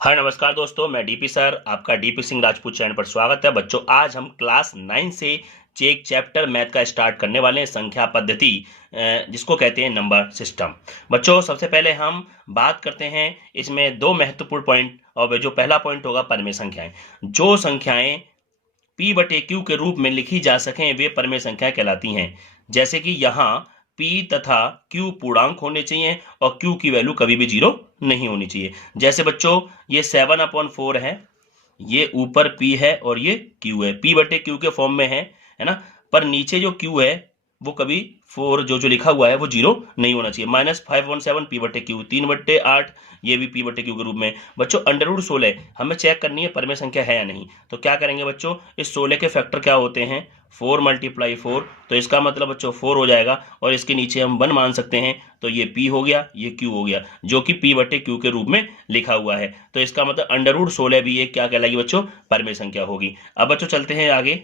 हाय नमस्कार दोस्तों, मैं डीपी सर, आपका डीपी सिंह राजपूत चैनल पर स्वागत है। बच्चों, आज हम क्लास 9 से एक चैप्टर मैथ का स्टार्ट करने वाले हैं, संख्या पद्धति, जिसको कहते हैं नंबर सिस्टम। बच्चों, सबसे पहले हम बात करते हैं इसमें दो महत्वपूर्ण पॉइंट, और जो पहला पॉइंट होगा परमेय संख्याएं। जो संख्याएं P बटे Q के रूप में लिखी जा सकें वे परमेय संख्याएं कहलाती हैं। जैसे कि यहाँ P तथा Q पूर्णांक होने चाहिए और Q की वैल्यू कभी भी 0 नहीं होनी चाहिए। जैसे बच्चों, ये 7/4 है, ये ऊपर P है और ये Q है, P बटे Q के फॉर्म में है ना। पर नीचे जो Q है वो कभी 4 जो लिखा हुआ है वो 0 नहीं होना चाहिए। -5/7 P बटे Q, 3/8 ये भी P बटे Q के रूप में। बच्चों, अंडर रूट 16 हमें चेक करनी है परमेय संख्या है या नहीं। तो क्या करेंगे बच्चों, इस 16 के फैक्टर क्या होते हैं, 4 × 4, तो इसका मतलब बच्चों 4 हो जाएगा, और इसके नीचे हम 1 मान सकते हैं, तो ये P हो गया, ये Q हो गया, जो कि P बटे Q के रूप में लिखा हुआ है। तो इसका मतलब अंडर रूट 16 भी एक क्या कहलाएगी बच्चों, परमेय संख्या होगी। अब बच्चों चलते हैं आगे।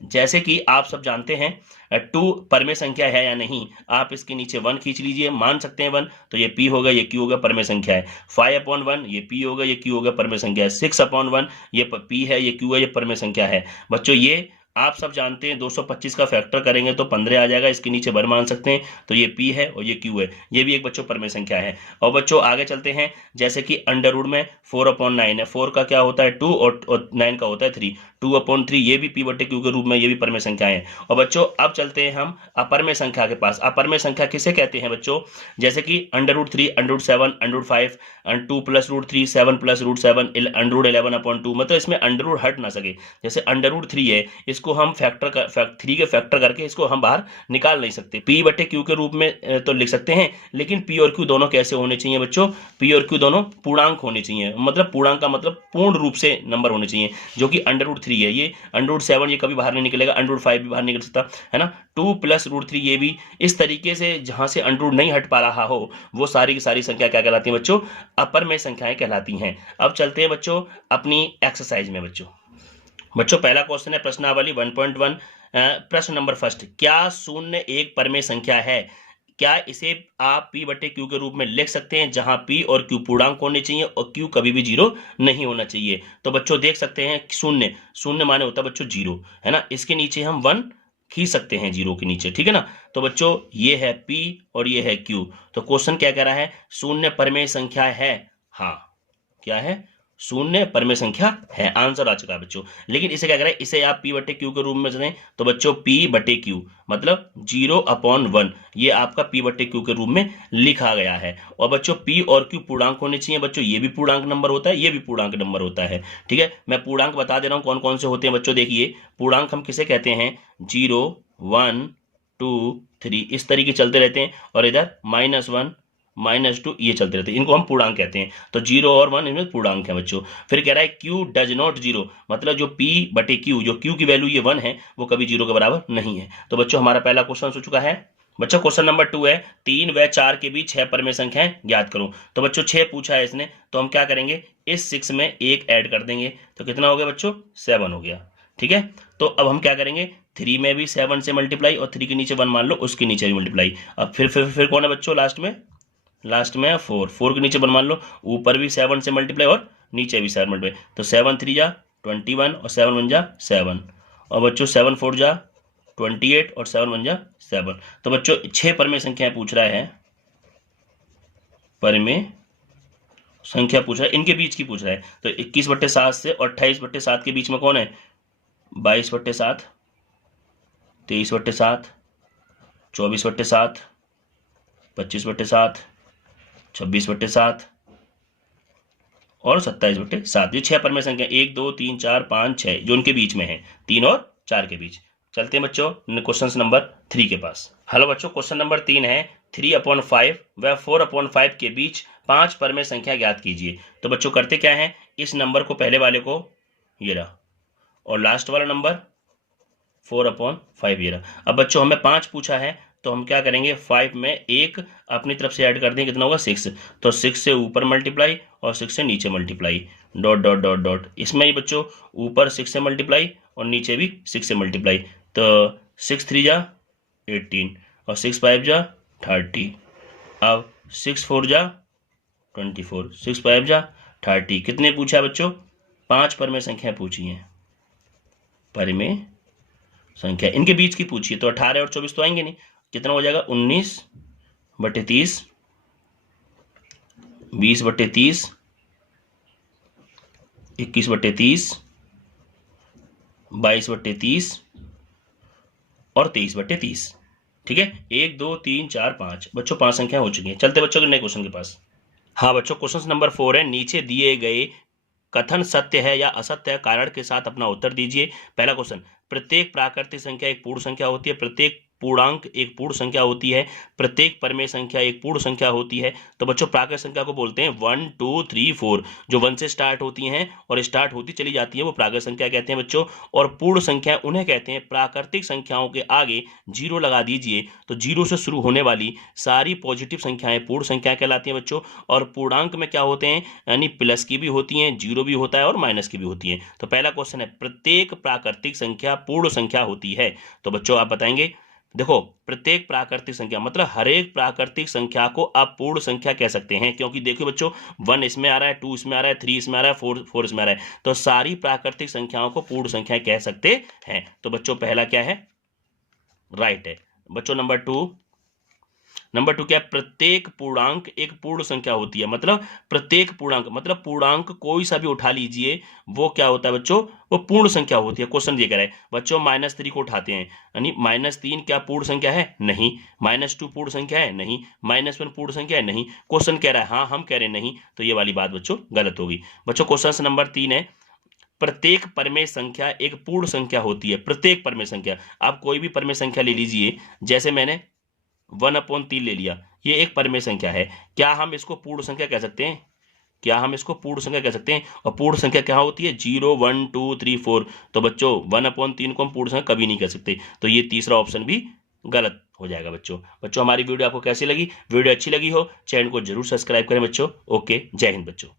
जैसे कि आप सब जानते हैं 2 परमेय संख्या है या नहीं, आप इसके नीचे 1 खींच लीजिए, मान सकते हैं 1, तो ये P होगा, ये Q होगा, परमेय संख्या है। 5/1 ये P होगा, ये Q होगा, परमेय संख्या है। 6/1 ये P है, ये Q है, ये परमेय संख्या है। बच्चों, ये आप सब जानते हैं 225 का फैक्टर करेंगे तो 15 आ जाएगा, इसके नीचे 1 मान सकते हैं, तो ये P है और ये Q है, ये भी एक बच्चों परमेय संख्या है। और बच्चों आगे चलते हैं। जैसे कि अंडर रूट में 4/9 है, 4 का क्या होता है 2 और 9 का होता है 3, 2/3 ये भी P बटे Q के रूप में, ये भी परमेय संख्या है। और बच्चों अब चलते हैं हम अपरमेय संख्या के पास। अपरमेय संख्या किसे कहते हैं बच्चों, जैसे कि under root 3, under root 7, under root 5, 2 + √3, 7 + √7, under root 11/2, मतलब इसमें अंडर रूट हट ना सके। जैसे अंडर रूट 3 है, इसको हम 3 के फैक्टर करके इसको हम बाहर निकाल नहीं सकते। P बटे Q के रूप में तो लिख सकते हैं, लेकिन P और Q दोनों कैसे होने चाहिए बच्चों, P और Q दोनों पूर्णांक होने चाहिए। मतलब पूर्णांक का मतलब पूर्ण रूप से नंबर होने चाहिए, जो कि अंडर रूट 3 है, ये अंडर रूट 7 ये कभी बाहर नहीं निकलेगा, अंडर रूट 5 भी बाहर नहीं निकल सकता, है ना। 2 + √3 ये भी इस तरीके से, जहां से अंडर रूट नहीं हट पा रहा हो, वो सारी की सारी संख्या क्या कहलाती है बच्चों, अपरमेय संख्याएं कहलाती हैं। अब चलते हैं बच्चों अपनी एक्सरसाइज में। बच्चों पहला क्वेश्चन है प्रश्नावली 1.1, प्रश्न नंबर फर्स्ट, क्या शून्य एक परमेय संख्या है? क्या इसे आप P बटे Q के रूप में लिख सकते हैं, जहां P और Q पूर्णांक होने चाहिए और Q कभी भी 0 नहीं होना चाहिए। तो बच्चों देख सकते हैं शून्य, शून्य माने होता है बच्चों 0, है ना। इसके नीचे हम 1 खींच सकते हैं 0 के नीचे, ठीक है ना। तो बच्चों ये है P और ये है Q। तो क्वेश्चन क्या कह रहा है, शून्य परमेय संख्या है। हाँ, क्या है, शून्य परमेय संख्या है, आंसर आ चुका है बच्चों। लेकिन इसे क्या करें, इसे आप P बटे Q के रूप में जानें, तो बच्चों P बटे Q मतलब 0/1, ये आपका P बटे Q के रूप में लिखा गया है। और बच्चों P और Q पूर्णांक होने चाहिए बच्चों, ये भी पूर्णांक नंबर होता है, ये भी पूर्णांक नंबर होता है, ठीक है। मैं पूर्णांक बता दे रहा हूं कौन कौन से होते हैं बच्चों। देखिए पूर्णांक हम किसे कहते हैं, 0, 1, 2, 3 इस तरीके चलते रहते हैं, और इधर -1, -2 ये चलते रहते हैं, इनको हम पूर्णांक कहते हैं। तो 0 और 1 इनमें पूर्णांक है बच्चों। फिर कह रहा है Q डज नॉट 0, मतलब जो P बटे Q, जो Q की वैल्यू ये 1 है, वो कभी 0 के बराबर नहीं है। तो बच्चों हमारा पहला क्वेश्चन हो चुका है। बच्चों क्वेश्चन नंबर 2 है, 3 व 4 के बीच 6 परमेय संख्याएं ज्ञात करो। तो बच्चों 6 पूछा है इसने, तो हम क्या करेंगे, इस 6 में 1 ऐड कर देंगे, तो कितना हो गया बच्चों, 7 हो गया, ठीक है। तो अब हम क्या करेंगे, 3 में भी 7 से मल्टीप्लाई, और 3 के नीचे 1 मान लो, उसके नीचे भी मल्टीप्लाई। अब फिर कौन है बच्चों, लास्ट में 4, 4 के नीचे 1 मान लो, ऊपर भी 7 से मल्टीप्लाई और नीचे भी 7 मल्टीप्लाई, तो 7 3 जा 21 और 7 1 जा 7, और बच्चों 7 4 जा 28 और 7 1 जा 7। तो बच्चों 6 परमेय संख्याएं पूछ रहा है, परमेय संख्या पूछ रहा है, इनके बीच की पूछ रहा है। तो 21/7 से 28/7 के बीच में कौन है, 22/7, 23/7, 24/7, 25/7, 26/7 और 27/7। ये 6 परमेय संख्या 1 2 3 4 5 6 जो उनके बीच में है, 3 और 4 के बीच। चलते हैं बच्चों क्वेश्चन नंबर 3 के पास। हेलो बच्चों, क्वेश्चन नंबर 3 है, 3/5 व 4/5 के बीच 5 परमेय संख्या ज्ञात कीजिए। तो बच्चों करते क्या है, इस नंबर को, पहले वाले को ये रहा, और लास्ट वाला नंबर 4/5 ये रहा। अब बच्चों हमें 5 पूछा है, तो हम क्या करेंगे, 5 में 1 अपनी तरफ से ऐड कर देंगे, कितना होगा 6। तो 6 से ऊपर मल्टीप्लाई और 6 से नीचे multiply, dot dot dot dot. इसमें ही बच्चों ऊपर 6 से मल्टीप्लाई और नीचे भी 6 से मल्टीप्लाई, तो 6 3 जा 18 और 6 5 जा 30। अब 6 4 जा 24, 6 5 जा 30। कितने पूछा है बच्चों? 5 परमेय संख्या पूछी है, परमेय संख्या इनके बीच की पूछी है, तो 18 और 24 तो आएंगे नहीं। कितना हो जाएगा? 19/30, 20/30, 21/30, 22/30 और 23/30। ठीक है, 1 2 3 4 5 बच्चों 5 संख्या हो चुकी है। चलते बच्चों के नए क्वेश्चन के पास। हाँ बच्चों, क्वेश्चन नंबर 4 है, नीचे दिए गए कथन सत्य है या असत्य है, कारण के साथ अपना उत्तर दीजिए। पहला क्वेश्चन, प्रत्येक प्राकृतिक संख्या एक पूर्ण संख्या होती है, प्रत्येक पूर्णांक एक पूर्ण संख्या होती है, प्रत्येक परमेय संख्या एक पूर्ण संख्या होती है। तो बच्चों प्राकृतिक संख्या को बोलते हैं 1 2 3 4, जो 1 से स्टार्ट होती हैं और स्टार्ट होती चली जाती है वो प्राकृतिक संख्या कहते हैं बच्चों। और पूर्ण संख्या उन्हें कहते हैं, प्राकृतिक संख्याओं के आगे 0 लगा दीजिए तो 0 से शुरू होने वाली सारी पॉजिटिव संख्याएं पूर्ण संख्या कहलाती हैं बच्चों। और पूर्णांक में क्या होते हैं, यानी प्लस की भी होती हैं, 0 भी होता है और माइनस की भी होती हैं। तो पहला क्वेश्चन है, प्रत्येक प्राकृतिक संख्या पूर्ण संख्या होती है। तो बच्चों आप बताएंगे, देखो प्रत्येक प्राकृतिक संख्या मतलब हर एक प्राकृतिक संख्या को आप पूर्ण संख्या कह सकते हैं, क्योंकि देखिए बच्चों 1 इसमें आ रहा है, 2 इसमें आ रहा है, 3 इसमें आ रहा है, 4 इसमें आ रहा है, तो सारी प्राकृतिक संख्याओं को पूर्ण संख्या कह सकते हैं। तो बच्चों पहला क्या है? राइट है। बच्चों नंबर 2 क्या है? प्रत्येक पूर्णांक एक पूर्ण संख्या होती है, मतलब प्रत्येक पूर्णांक मतलब पूर्णांक कोई सा भी उठा लीजिए वो क्या होता है बच्चों? वो पूर्ण संख्या होती है। क्वेश्चन ये कह रहा है बच्चों -3 को उठाते हैं, यानी -3 क्या पूर्ण संख्या है? नहीं। -2 पूर्ण संख्या है? नहीं। -1 पूर्ण संख्या है? नहीं। क्वेश्चन कह रहा है हाँ, हम कह रहे हैं नहीं, तो ये वाली बात बच्चों गलत होगी। बच्चों क्वेश्चन नंबर 3 है, प्रत्येक परमेय संख्या एक पूर्ण संख्या होती है। प्रत्येक परमेय संख्या, आप कोई भी परमेय संख्या ले लीजिए, जैसे मैंने 1/3 ले लिया, ये एक परमेय संख्या है, क्या हम इसको पूर्ण संख्या कह सकते हैं? क्या हम इसको पूर्ण संख्या कह सकते हैं? और पूर्ण संख्या क्या होती है? 0 1 2 3 4। तो बच्चों 1/3 को हम पूर्ण संख्या कभी नहीं कह सकते, तो ये तीसरा ऑप्शन भी गलत हो जाएगा बच्चों। हमारी वीडियो आपको कैसी लगी? वीडियो अच्छी लगी हो चैनल को जरूर सब्सक्राइब करें बच्चों। ओके, जय हिंद बच्चों।